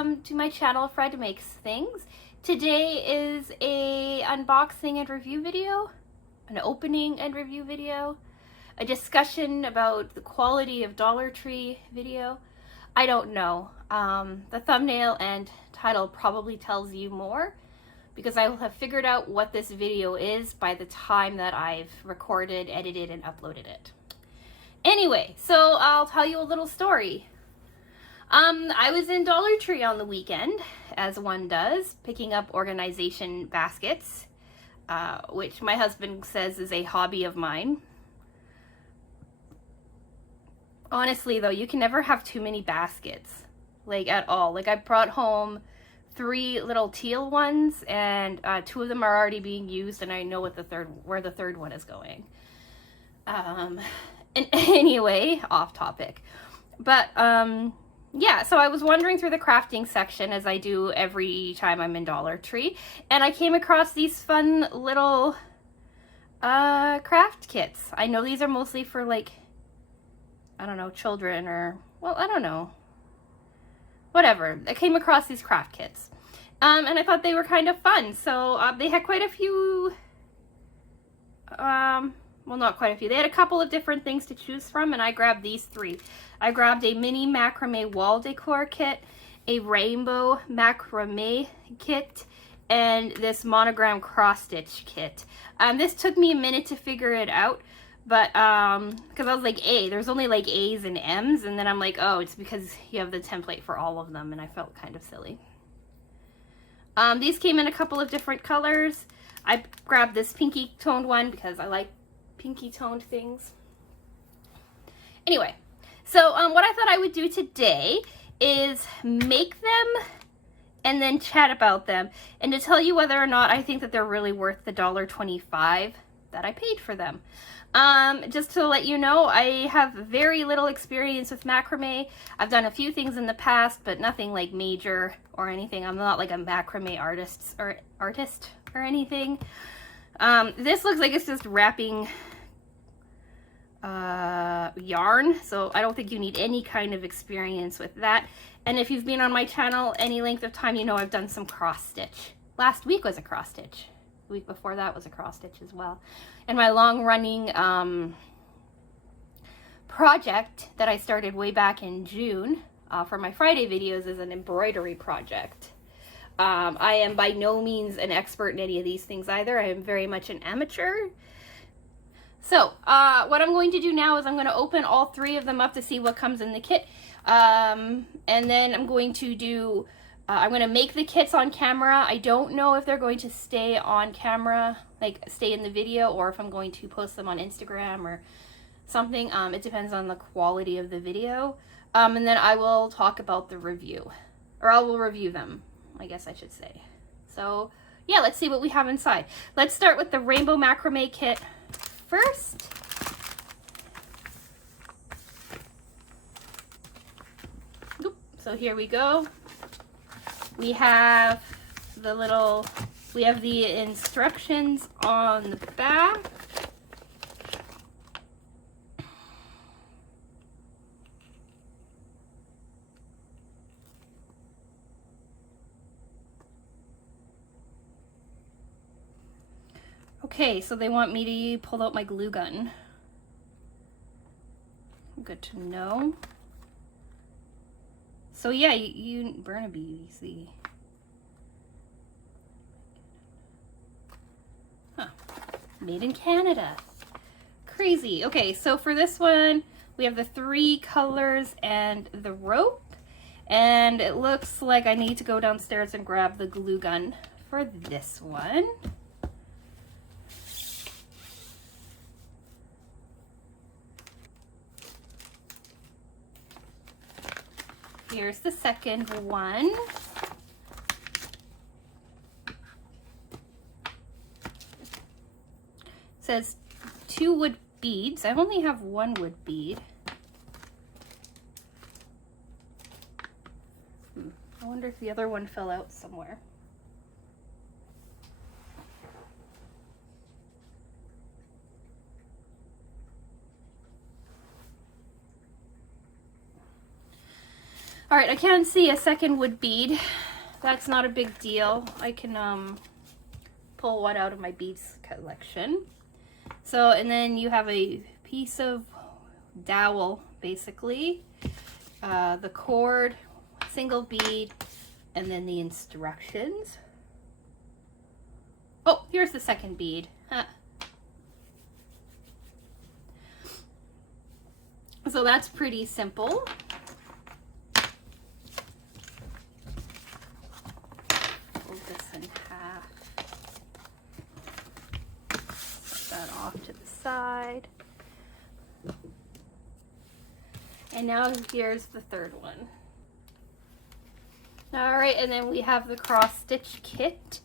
welcome to my channel, Fred Makes Things. Today is a unboxing and review video, an opening and review video, a discussion about the quality of Dollar Tree video. I don't know. The thumbnail and title probably tells you more because I will have figured out what this video is by the time that I've recorded, edited, and uploaded it. Anyway, so I'll tell you a little story. I was in Dollar Tree on the weekend, as one does, picking up organization baskets, which my husband says is a hobby of mine. Honestly, though, you can never have too many baskets, like at all. Like I brought home 3 little teal ones, and 2 of them are already being used, and I know what where the third one is going. And anyway, off topic, but yeah, so I was wandering through the crafting section as I do every time I'm in Dollar Tree, and I came across these fun little craft kits. I know these are mostly for, like, I don't know, children, or, well, I don't know, whatever. I came across these craft kits, and I thought they were kind of fun. So they had quite a few, well, not quite a few. They had a couple of different things to choose from, and I grabbed these 3. I grabbed a mini macrame wall decor kit, a rainbow macrame kit, and this monogram cross stitch kit. This took me a minute to figure it out, but because I was like, there's only like A's and M's, and then I'm like, oh, it's because you have the template for all of them, and I felt kind of silly. These came in a couple of different colors. I grabbed this pinky toned one because I like pinky toned things. Anyway, so what I thought I would do today is make them and then chat about them, and to tell you whether or not I think that they're really worth the $1.25 that I paid for them. Just to let you know, I have very little experience with macrame. I've done a few things in the past, but nothing like major or anything. I'm not like a macrame artist or anything. This looks like it's just wrapping yarn, so I don't think you need any kind of experience with that. And if you've been on my channel any length of time, you know I've done some cross stitch. Last week was a cross stitch. The week before that was a cross stitch as well. And my long running project that I started way back in June for my Friday videos is an embroidery project. I am by no means an expert in any of these things either. I am very much an amateur. So what I'm going to do now is I'm going to open all 3 of them up to see what comes in the kit. And then I'm going to do, I'm going to make the kits on camera. I don't know if they're going to stay on camera, like stay in the video, or if I'm going to post them on Instagram or something. It depends on the quality of the video. And then I will talk about the review, or I will review them, I guess I should say. So yeah, let's see what we have inside. Let's start with the rainbow macrame kit first. So here we go. We have the instructions on the back. Okay, so they want me to pull out my glue gun. Good to know. So yeah, you Burnaby, see. Huh. Made in Canada. Crazy. Okay, so for this one, we have the 3 colors and the rope. And it looks like I need to go downstairs and grab the glue gun for this one. Here's the second one. It says 2 wood beads. I only have 1 wood bead. I wonder if the other one fell out somewhere. All right, I can't see a second wood bead. That's not a big deal. I can pull one out of my beads collection. So, and then you have a piece of dowel, basically, the cord, single bead, and then the instructions. Oh, here's the second bead. So that's pretty simple. Fold this in half. Put that off to the side. And now here's the third one. All right, and then we have the cross stitch kit.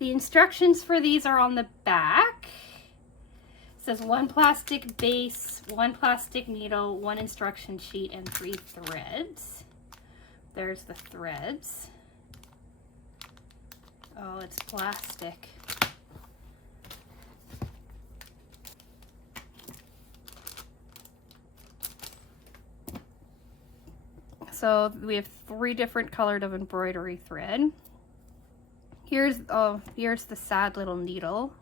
The instructions for these are on the back. It says 1 plastic base, 1 plastic needle, 1 instruction sheet, and 3 threads. There's the threads. Oh, it's plastic. So we have 3 different colored of embroidery thread. Here's the sad little needle.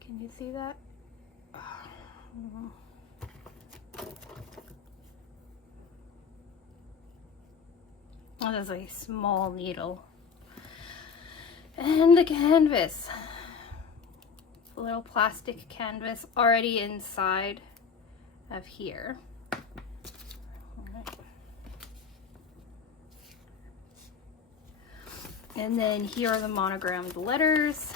Can you see that? Oh, there's a small needle. And the canvas. A little plastic canvas already inside of here. And then here are the monogrammed letters.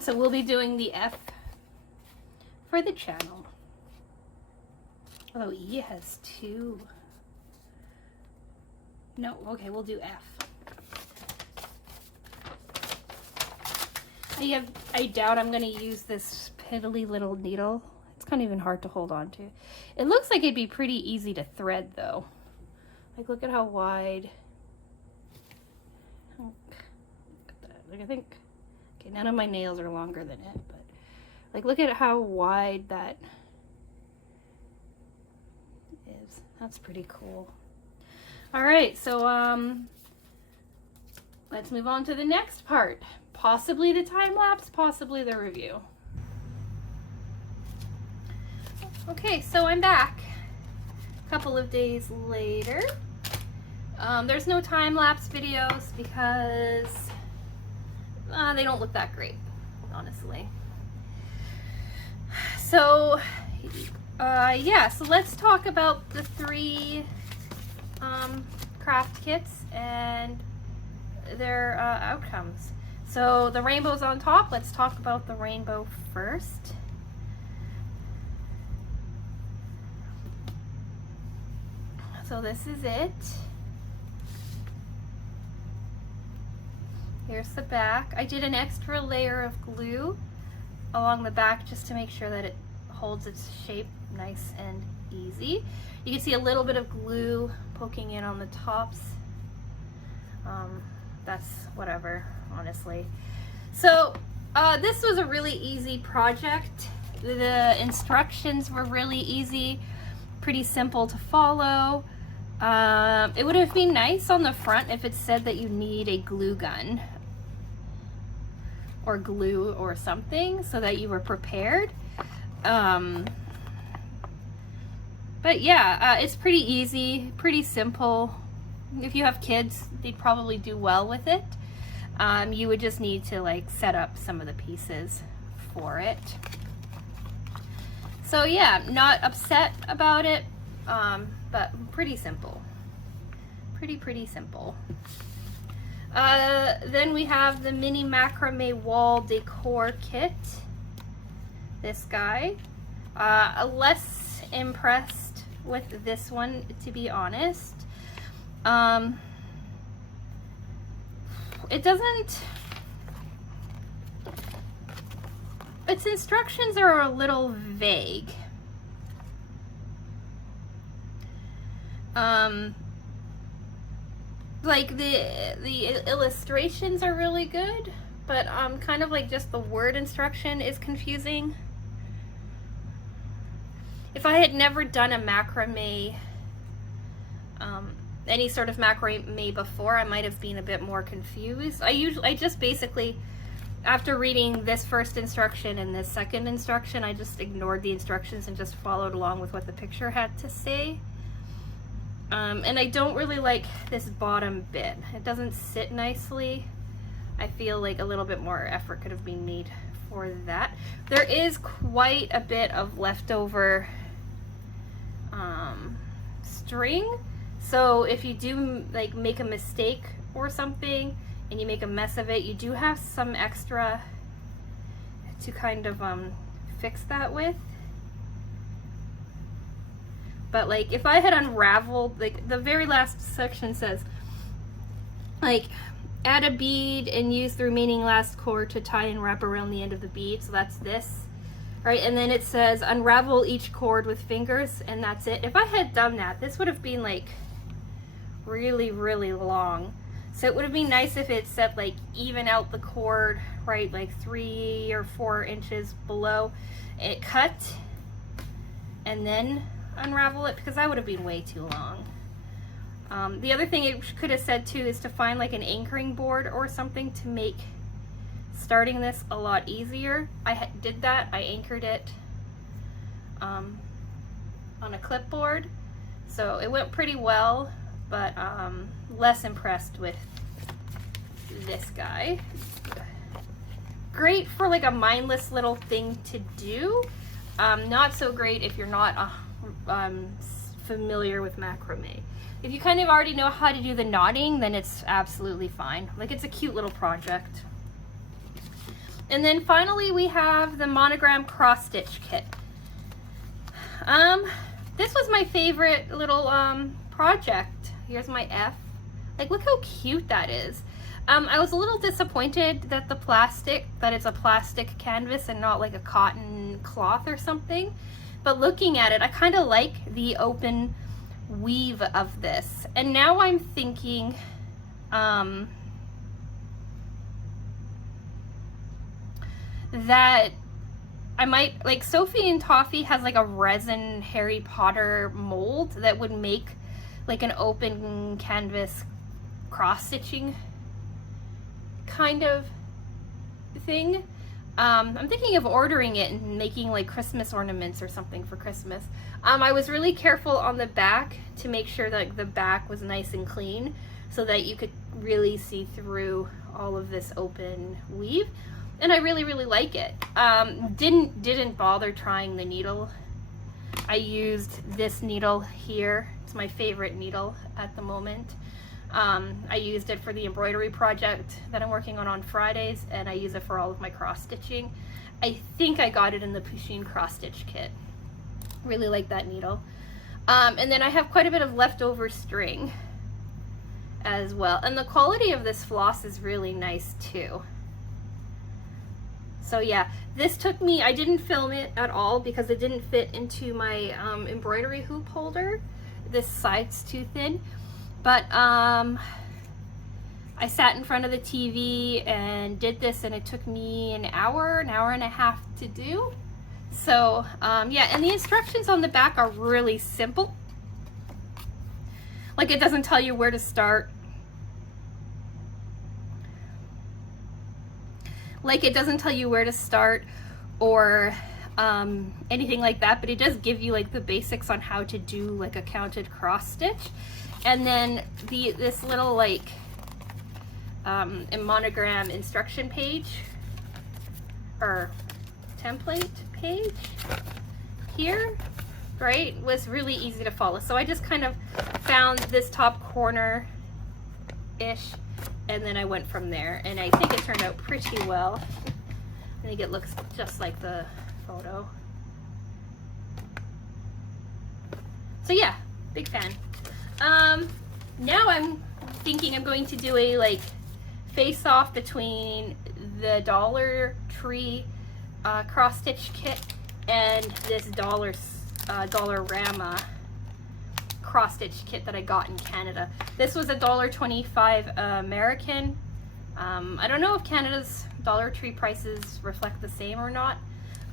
So we'll be doing the F for the channel. Oh, E has 2. No, okay, we'll do F. I doubt I'm going to use this piddly little needle. It's kind of even hard to hold on to. It looks like it'd be pretty easy to thread though. Like, look at how wide. Look at that. Like, I think, okay, none of my nails are longer than it, but like, look at how wide that is. That's pretty cool. All right, so let's move on to the next part. Possibly the time lapse, possibly the review. Okay, so I'm back a couple of days later. There's no time lapse videos because they don't look that great, honestly. So yeah, so let's talk about the 3 craft kits and their outcomes. So the rainbow's on top. Let's talk about the rainbow first. So this is it. Here's the back. I did an extra layer of glue along the back just to make sure that it holds its shape nice and easy. You can see a little bit of glue poking in on the tops. That's whatever, honestly. So this was a really easy project. The instructions were really easy, pretty simple to follow. It would have been nice on the front if it said that you need a glue gun or glue or something so that you were prepared. But yeah, it's pretty easy, pretty simple. If you have kids, they'd probably do well with it. You would just need to like set up some of the pieces for it. So yeah, not upset about it, but pretty simple. Pretty simple. Then we have the mini macrame wall decor kit. This guy. Less impressed with this one, to be honest. its instructions are a little vague. Like the illustrations are really good, but kind of like just the word instruction is confusing. If I had never done a macrame, any sort of macrame before, I might have been a bit more confused. I just basically, after reading this first instruction and this second instruction, I just ignored the instructions and just followed along with what the picture had to say. And I don't really like this bottom bit. It doesn't sit nicely. I feel like a little bit more effort could have been made for that. There is quite a bit of leftover string. So if you do like make a mistake or something and you make a mess of it, you do have some extra to kind of fix that with. But like if I had unraveled, like the very last section says, like add a bead and use the remaining last cord to tie and wrap around the end of the bead. So that's this, right? And then it says unravel each cord with fingers, and that's it. If I had done that, this would have been like really, really long. So it would have been nice if it said like even out the cord, right? Like 3 or 4 inches below it, cut, and then unravel it, because that would have been way too long. The other thing it could have said too is to find like an anchoring board or something to make starting this a lot easier. I did that. I anchored it on a clipboard, so it went pretty well, but less impressed with this guy. Great for like a mindless little thing to do. Not so great if you're not familiar with macrame. If you kind of already know how to do the knotting, then it's absolutely fine. Like, it's a cute little project. And then finally we have the Monogram cross stitch kit. This was my favorite little project. Here's my F. Like, look how cute that is. I was a little disappointed that it's a plastic canvas and not like a cotton cloth or something. But looking at it, I kind of like the open weave of this. And now I'm thinking, that I might, like Sophie and Toffee has like a resin Harry Potter mold that would make like an open canvas cross stitching kind of thing. I'm thinking of ordering it and making like Christmas ornaments or something for Christmas. I was really careful on the back to make sure that the back was nice and clean so that you could really see through all of this open weave. And I really, really like it. Didn't bother trying the needle. I used this needle here. It's my favorite needle at the moment. I used it for the embroidery project that I'm working on Fridays, and I use it for all of my cross stitching. I think I got it in the Pusheen cross stitch kit. Really like that needle. And then I have quite a bit of leftover string as well. And the quality of this floss is really nice too. So yeah, this took me, I didn't film it at all because it didn't fit into my embroidery hoop holder. This side's too thin. But I sat in front of the TV and did this, and it took me an hour and a half to do. So yeah, and the instructions on the back are really simple. Like, it doesn't tell you where to start. Like, it doesn't tell you where to start or anything like that, but it does give you like the basics on how to do like a counted cross stitch. And then this little like monogram instruction page or template page here, right, was really easy to follow. So I just kind of found this top corner ish, and then I went from there, and I think it turned out pretty well. I think it looks just like the photo. So yeah, big fan. Now I'm thinking I'm going to do a like face off between the Dollar Tree cross stitch kit and this Dollarama cross stitch kit that I got in Canada. This was $1.25 American. I don't know if Canada's Dollar Tree prices reflect the same or not.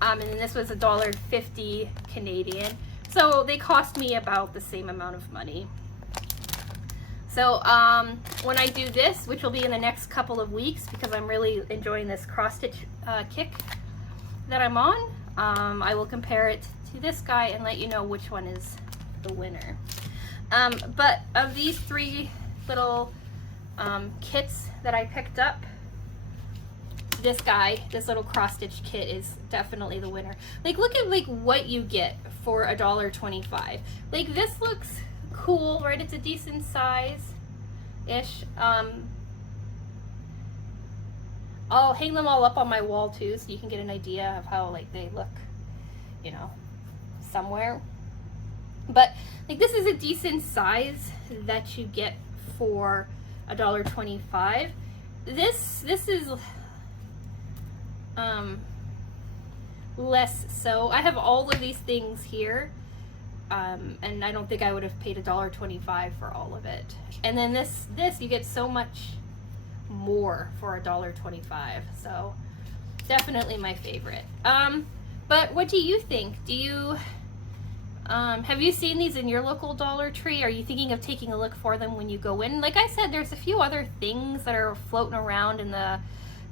And then this was $1.50 Canadian. So they cost me about the same amount of money. So when I do this, which will be in the next couple of weeks because I'm really enjoying this cross stitch kick that I'm on, I will compare it to this guy and let you know which one is the winner. But of these three little kits that I picked up, this guy, this little cross stitch kit is definitely the winner. Like, look at like what you get for $1.25. Like, this looks cool, right? It's a decent size ish. I'll hang them all up on my wall too, so you can get an idea of how like they look, you know, somewhere. But like, this is a decent size that you get for $1.25. This is less so. I have all of these things here, and I don't think I would have paid $1.25 for all of it. And then this you get so much more for $1.25. So definitely my favorite. But what do you think? Do you have you seen these in your local Dollar Tree? Are you thinking of taking a look for them when you go in? Like I said, there's a few other things that are floating around in the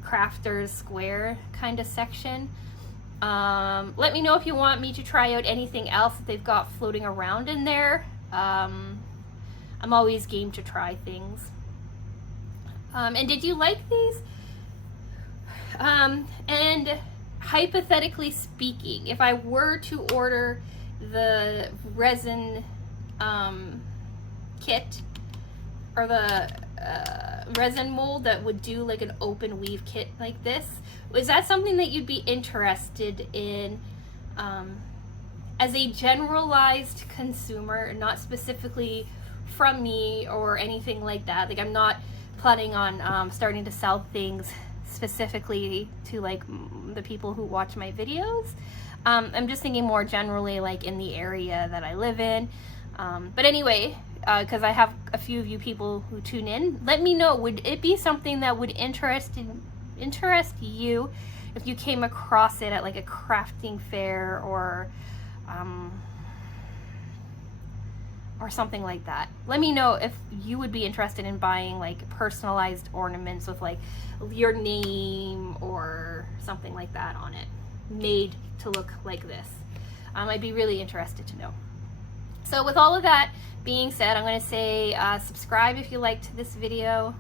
Crafters Square kind of section. Let me know if you want me to try out anything else that they've got floating around in there. I'm always game to try things. And did you like these? And hypothetically speaking, if I were to order the resin kit, or the resin mold that would do like an open weave kit like this, is that something that you'd be interested in as a generalized consumer, not specifically from me or anything like that? Like, I'm not planning on starting to sell things specifically to like the people who watch my videos. I'm just thinking more generally, like in the area that I live in. But anyway, because I have a few of you people who tune in, let me know, would it be something that would interest you if you came across it at like a crafting fair or something like that? Let me know if you would be interested in buying like personalized ornaments with like your name or something like that on it, made to look like this. I'd be really interested to know. So with all of that being said, I'm going to say subscribe if you liked this video.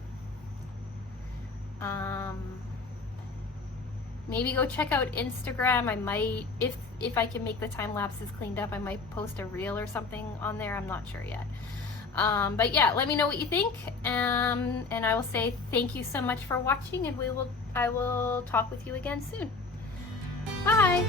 Maybe go check out Instagram. I might, if I can make the time lapses cleaned up, I might post a reel or something on there. I'm not sure yet. But yeah, let me know what you think. And I will say thank you so much for watching, and I will talk with you again soon. Bye.